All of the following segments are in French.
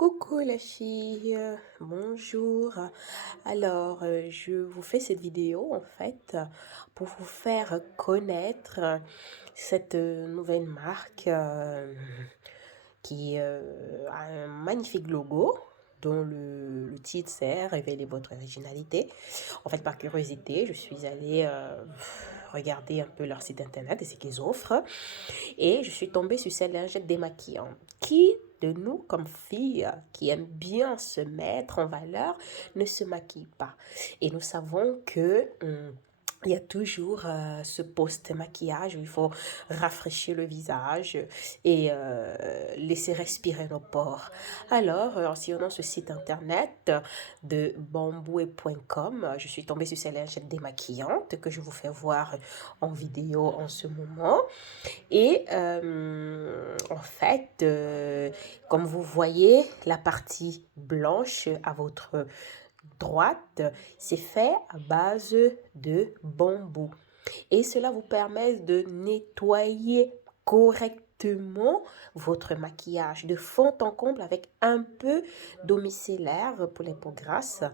Coucou la fille, bonjour. Alors, je vous fais cette vidéo en fait pour vous faire connaître cette nouvelle marque qui a un magnifique logo dont le titre c'est Révéler votre originalité. En fait, par curiosité, je suis allée regarder un peu leur site internet et ce qu'ils offrent. Et je suis tombée sur ces lingettes démaquillantes. Qui de nous, comme filles qui aiment bien se mettre en valeur, ne se maquille pas? Et nous savons que il y a toujours ce post-maquillage où il faut rafraîchir le visage et laisser respirer nos pores. Alors, en sillonnant ce site internet de bamboué.com, je suis tombée sur ces lingettes démaquillantes que je vous fais voir en vidéo en ce moment. Et en fait, comme vous voyez, la partie blanche à votre droite, c'est fait à base de bambou. Et cela vous permet de nettoyer correctement votre maquillage de fond en comble avec un peu d'eau micellaire pour les peaux grasses.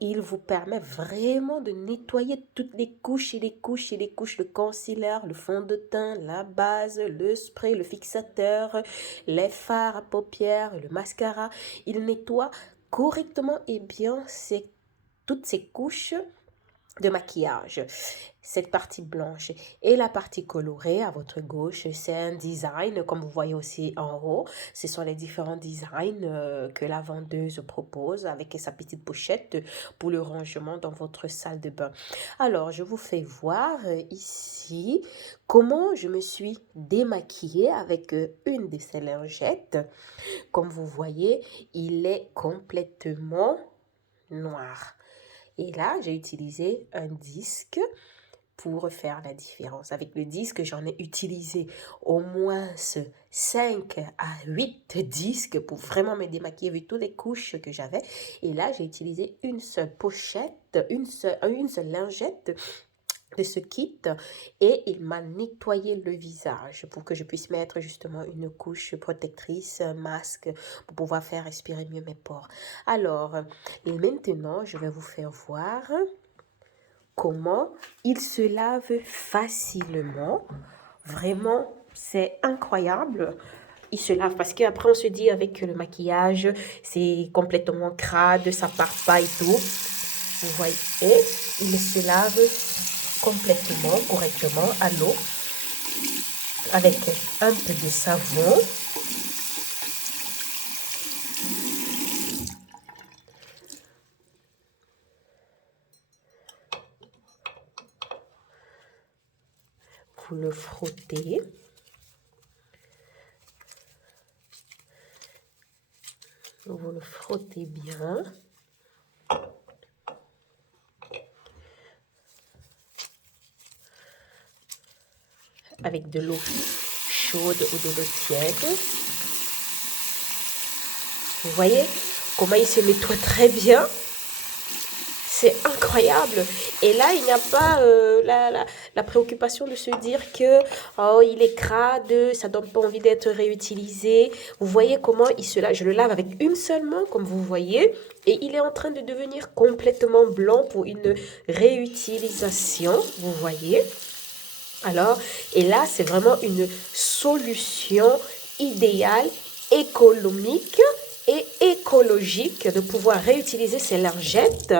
Il vous permet vraiment de nettoyer toutes les couches et les couches et les couches, le concealer, le fond de teint, la base, le spray, le fixateur, les fards à paupières, le mascara. Il nettoie correctement et bien toutes ces couches de maquillage. Cette partie blanche et la partie colorée à votre gauche, c'est un design comme vous voyez aussi en haut. Ce sont les différents designs que la vendeuse propose avec sa petite pochette pour le rangement dans votre salle de bain. Alors, je vous fais voir ici comment je me suis démaquillée avec une de ces lingettes. Comme vous voyez, il est complètement noir. Et là, j'ai utilisé un disque pour faire la différence. Avec le disque, j'en ai utilisé au moins 5 à 8 disques pour vraiment me démaquiller avec toutes les couches que j'avais. Et là, j'ai utilisé une seule pochette, une seule lingette de ce kit et il m'a nettoyé le visage pour que je puisse mettre justement une couche protectrice, un masque pour pouvoir faire respirer mieux mes pores. Alors, et maintenant, je vais vous faire voir comment il se lave facilement. Vraiment, c'est incroyable. Il se lave parce qu'après on se dit avec le maquillage, c'est complètement crade, ça part pas et tout. Vous voyez, il se lave complètement, correctement à l'eau avec un peu de savon. Vous le frottez. Vous le frottez bien. Avec de l'eau chaude ou de l'eau tiède. Vous voyez comment il se nettoie très bien. C'est incroyable. Et là, il n'y a pas la préoccupation de se dire que oh, il est crade, ça donne pas envie d'être réutilisé. Vous voyez comment il se lave. Je le lave avec une seule main, comme vous voyez. Et il est en train de devenir complètement blanc pour une réutilisation. Vous voyez. Alors, et là, c'est vraiment une solution idéale, économique et écologique de pouvoir réutiliser ces lingettes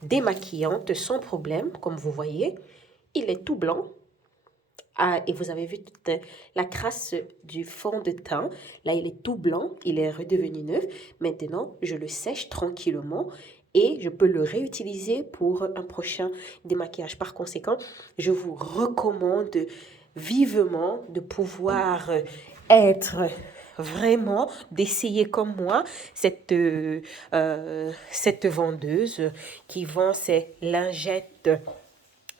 démaquillantes sans problème, comme vous voyez. Il est tout blanc. Ah, et vous avez vu toute la crasse du fond de teint. Là, il est tout blanc, il est redevenu neuf. Maintenant, je le sèche tranquillement et je peux le réutiliser pour un prochain démaquillage. Par conséquent, je vous recommande vivement de pouvoir être vraiment, d'essayer comme moi cette vendeuse qui vend ces lingettes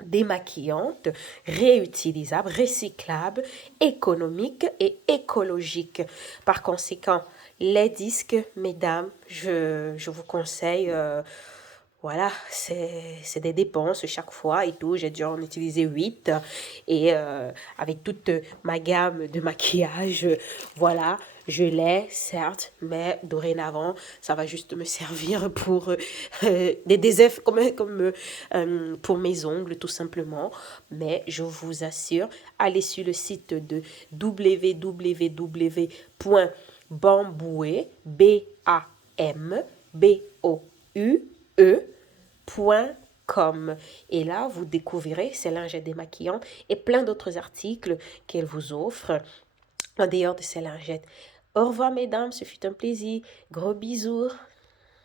démaquillantes, réutilisables, recyclables, économiques et écologiques. Par conséquent, les disques, mesdames, je vous conseille, voilà, c'est des dépenses chaque fois et tout. J'ai dû en utiliser 8 et avec toute ma gamme de maquillage, voilà, Je l'ai, certes, mais dorénavant, ça va juste me servir pour des effets pour mes ongles, tout simplement. Mais je vous assure, allez sur le site de www.bamboué, BAMBOUE.com. Et là, vous découvrirez ces lingettes démaquillantes et plein d'autres articles qu'elle vous offre en dehors de ces lingettes. Au revoir, mesdames, ce fut un plaisir. Gros bisous.